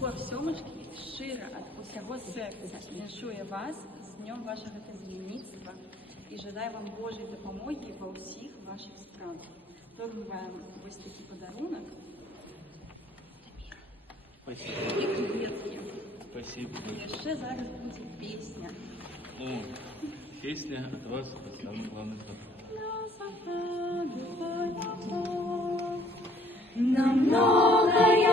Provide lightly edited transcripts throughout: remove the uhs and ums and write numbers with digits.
Єгор Сьомушкін щиро від усього серця віншує вас з Днем вашого казівництва і желаю вам Божої допомоги во всіх ваших справах. Робимо вам ось такий подарунок. Спасибо. І квітки. Спасибо. І ще зараз буде пісня. О, песня от вас, от самый главный На многое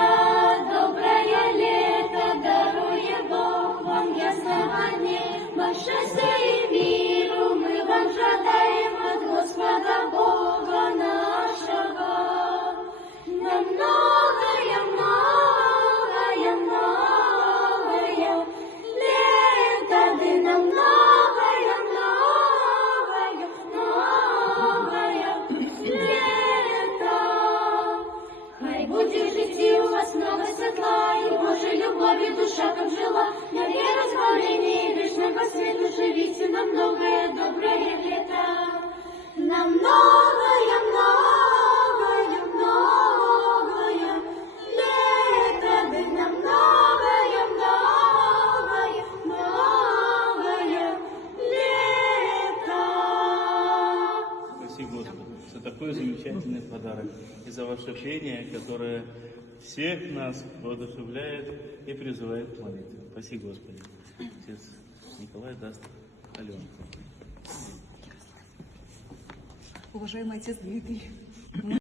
доброе лето дарує Бог вам ясного неба, счастья и миру мы вам жадаем от Господа Бога нашего. На многое, многое, многое лето, да на многое, многое, многое лето. Хай будет в житті у вас много светла, и Божьей любови душа как жила. На веру избавлении вечного свету живите на многое доброе лето. На многое, многое, многое лето, да на многое, многое, многое лето. Спасибо, Господи, за такой замечательный подарок и за ваше пение, которое всех нас воодушевляет и призывает к молитве. Спасибо, Господи. Отец Николай даст Аленку. Уважаемый отец Дмитрий,